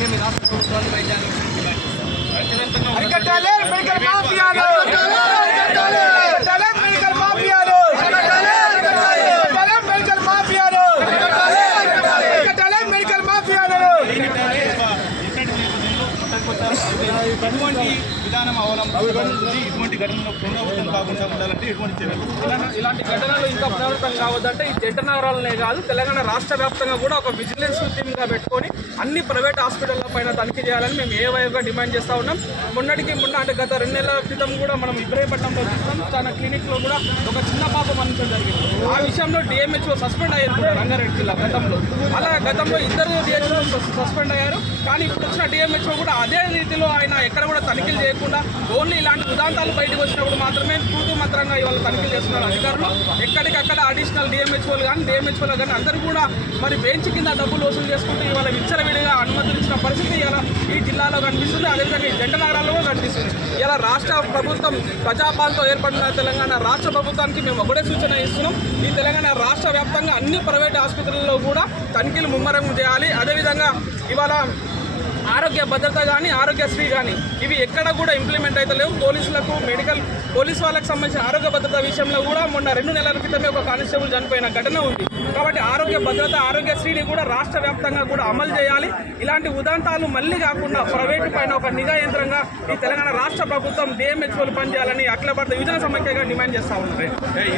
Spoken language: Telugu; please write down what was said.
మేము రాష్ట్ర ప్రభుత్వాన్ని వైద్యాన్ని అరికట్టాలి మెడికల్ మాఫియాలు, అరికట్టాలి మెడికల్ మాఫియాలు, అరికట్టాలి మెడికల్ మాఫియాలు, అరికట్టాలి మెడికల్ మాఫియాలు. ఎటువంటి విధానం అవలంబించాలి, ఇటువంటి ఘటనలు పునరావృతం కాకుండా ఉండాలంటే ఎటువంటి చర్యలు? ఇలాంటి ఘటనలు ఇంకా పునరావృతం కావద్దంటే ఈ జంట నగరాలనే కాదు తెలంగాణ రాష్ట్ర వ్యాప్తంగా కూడా ఒక విజిలెన్స్ టీమ్గా పెట్టుకొని అన్ని ప్రైవేట్ హాస్పిటళ్ల పైన తనిఖీ చేయాలని మేము ఏవైగా డిమాండ్ చేస్తూ ఉన్నాం. మొన్న అంటే గత 2 నెలల క్రితం కూడా మనం ఇబ్రహీంపట్నంలో చూస్తాం, తన క్లినిక్లో కూడా ఒక చిన్న పాప మరణించడం జరిగింది. ఆ విషయంలో డిఎంహెచ్ఓ సస్పెండ్ అయ్యారు కూడా రంగారెడ్డి జిల్లా గతంలో. అలా గతంలో 2 డిహెచ్ఓ సస్పెండ్ అయ్యారు. కానీ ఇప్పుడు వచ్చిన డిఎంహెచ్ఓ కూడా అదే రీతిలో ఆయన ఎక్కడ కూడా తనిఖీలు చేయకుండా ఓన్లీ ఇలాంటి ఉదాంతాలు బయటకు వచ్చినప్పుడు మాత్రమే తూతు మంత్రంగా ఇవాళ తనిఖీలు చేస్తున్నారు అధికారులు. ఎక్కడికక్కడ అడిషనల్ డిఎంహెచ్ఓలు కానీ డిఎంహెచ్ఓలు కానీ అందరూ కూడా మరి బెంచ్ కింద డబ్బులు వసూలు చేసుకుంటూ ఇవాళ విచ్చలవిడిగా అనుమతులు ఇచ్చిన పరిస్థితి ఇలా ఈ జిల్లాలో కనిపిస్తుంది. అదేవిధంగా ఈ జంట నగరాల్లో కూడా కనిపిస్తుంది. ఇలా రాష్ట్ర ప్రభుత్వం ప్రజాపాలనతో ఏర్పడిన తెలంగాణ రాష్ట్ర ప్రభుత్వానికి మేము ఒకటే సూచన ఇస్తున్నాం. ఈ తెలంగాణ రాష్ట్ర వ్యాప్తంగా అన్ని ప్రైవేట్ ఆసుపత్రుల్లో కూడా తనిఖీలు ముమ్మరం చేయాలి. అదేవిధంగా ఇవాళ ఆరోగ్య భద్రత కానీ ఆరోగ్యశ్రీ కానీ ఇవి ఎక్కడ కూడా ఇంప్లిమెంట్ అయితే లేవు. పోలీస్ వాళ్ళకి సంబంధించిన ఆరోగ్య భద్రత విషయంలో కూడా మొన్న 2 నెలల క్రితమే ఒక కానిస్టేబుల్ చనిపోయిన ఘటన ఉంది. కాబట్టి ఆరోగ్య భద్రత ఆరోగ్యశ్రీని కూడా రాష్ట్ర వ్యాప్తంగా కూడా అమలు చేయాలి. ఇలాంటి ఉదాంతాలు మళ్ళీ కాకుండా ప్రైవేటు పైన ఒక నిఘా యంత్రంగా ఈ తెలంగాణ రాష్ట్ర ప్రభుత్వం డిఎంహెచ్ఓలు పనిచేయాలని అఖిల భారత యువజన సమైక్యగా డిమాండ్ చేస్తూ ఉన్నారు.